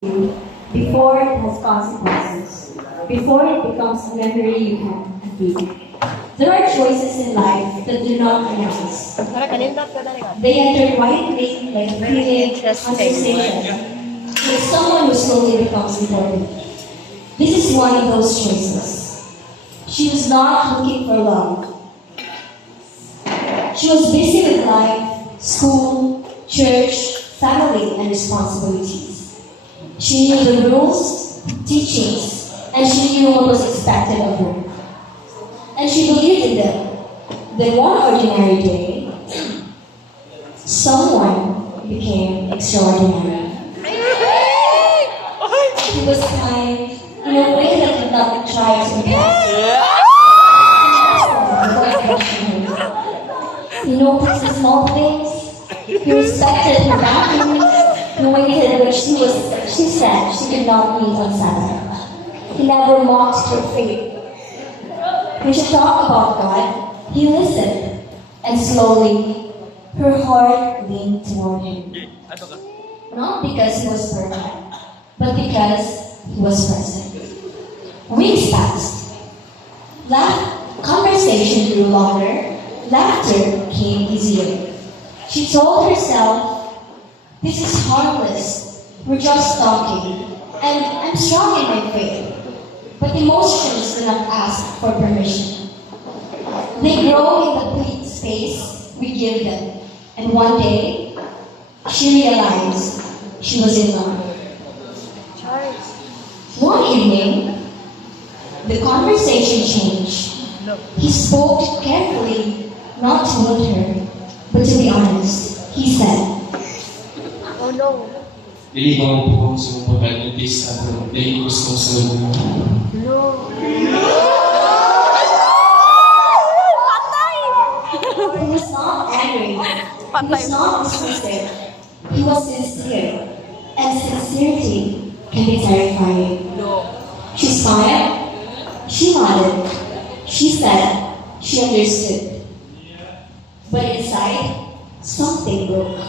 you before it has consequences, before it becomes a memory you can undo. There are choices in life that do not announce. They enter quietly like brilliant conversation with someone who slowly becomes important. This is one of those choices. She was not looking for love. She was busy with life, school, church, family, and responsibilities. She knew the rules, teachings, and she knew what was expected of her. And she believed in them. Then one ordinary day, someone became extraordinary. He was kind in a way that did not try to impress. He noticed the small things. He respected her boundaries. He waited when she said she could not meet on Saturday. He never mocked her faith. When she talked about God, he listened, and slowly her heart leaned toward him. Not because he was perfect, but because he was present. Weeks passed. Conversation grew longer. Laughter came easier. She told herself, "This is harmless. We're just talking, and I'm strong in my faith." But emotions do not ask for permission. They grow in the space we give them. And one day, she realized she was in love. One evening, the conversation changed. He spoke carefully, not to wound her, but to be honest. He said, "Oh no. Dili ba mo po sa mga pag-notice na dahil gusto sa lumo?" No. He was not angry. He was not dismissive. He was sincere. And sincerity can be terrifying. She smiled. She nodded. She said she understood. But inside, something broke.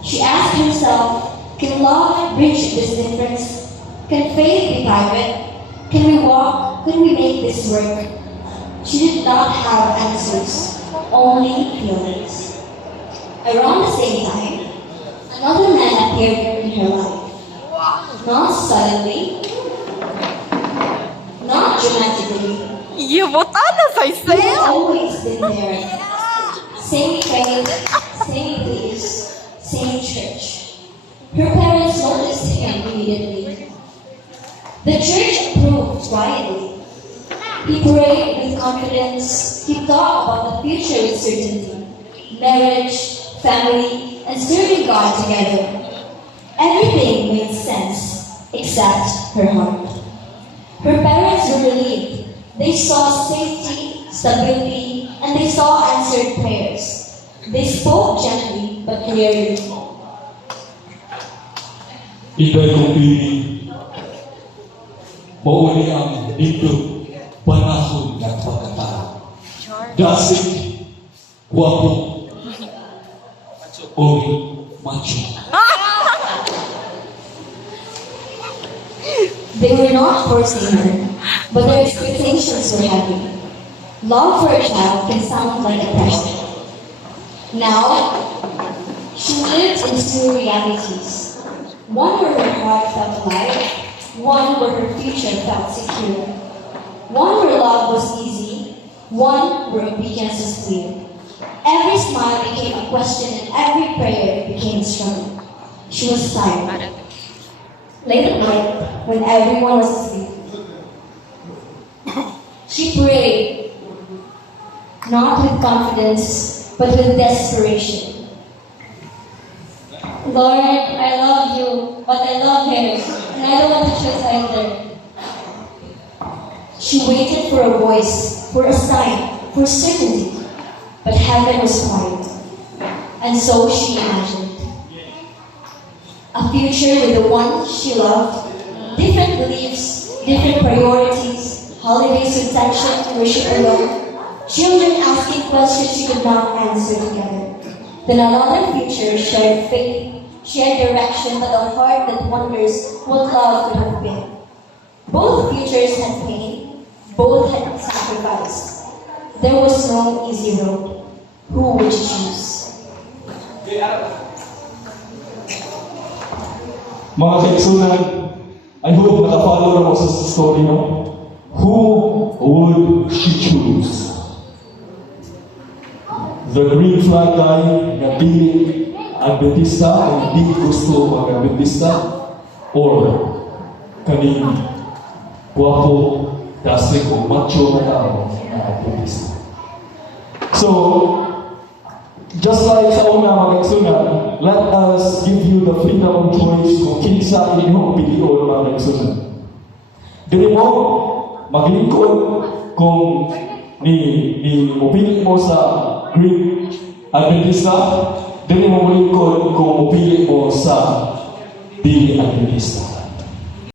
She asked herself, can love bridge this difference? Can faith be private? Can we walk? Can we make this work? She did not have answers, only feelings. Around the same time, another man appeared in her life. Not suddenly, not dramatically. Ibutan sa He had always been there. Same faith, same beliefs, same church. Her parents noticed him immediately. The church approved quietly. He prayed with confidence. He thought about the future with certainty. Marriage, family, and serving God together. Everything made sense except her heart. Her parents were relieved. They saw safety, stability, and they saw answered prayers. They spoke gently but clearly. Iba'y kong pili, mauli ang dito panahon ng pagkatao. Dasig, guwapo, o macho. They were not forcing her, but their expectations were heavy. Love for a child can sound like a pressure. Now, she lived in two realities. One where her heart felt alive, one where her future felt secure. One where love was easy, one where obedience was clear. Every smile became a question and every prayer became a struggle. She was tired. Late at night, when everyone was asleep, she prayed, not with confidence, but with desperation. Lord, I love you, but I love him, and I don't want to choose either. She waited for a voice, for a sign, for certainty, but heaven was quiet. And so she imagined a future with the one she loved, different beliefs, different priorities, holidays with tension, worship alone, children asking questions she could not answer together. Then another future shared faith, She had direction, but a heart that wonders what love could have been. Both futures had pain, both had sacrifice. There was no easy road. Who would you choose? Mga kaigsunan, I hope nakafollow na mo sa story, no? Who would she choose? The green flag guy na pili ang Adventista o hindi gusto mga Adventista, or kaning guwapo, dasig o macho na tao na Adventista. So, just like sa una mga kaigsunan, let us give you the freedom of choice kung kinsa inyong pilion mga kaigsunan. Dili mo maglingkod kung ni mupili mo sa Greek Adventista, dili mo maglingkod kung mupili mo sa Dili Adventista.